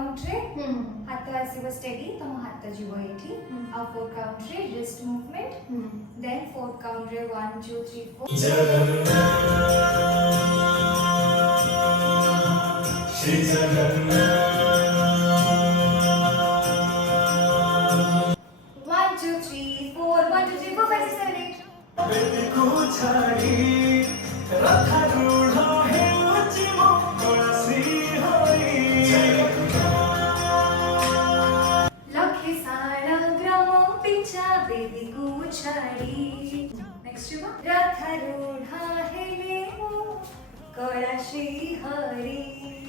count रे हाथ आसीबो steady तम हाथ जीवो एठी आ फोर काउंट रे wrist movement then fourth count रे 1 2 3 4 श्री जगन्नाथ 1 2 3 4 1 2 3 4 5 6 7 8 बेटी को छाड़ी रथारूढ़ हेउछि मंगल श्री हरि लखे सारा ग्राम पिछा बेटी को छाड़ी नेक्स्ट रथारूढ़ हेले मंगल श्री हरि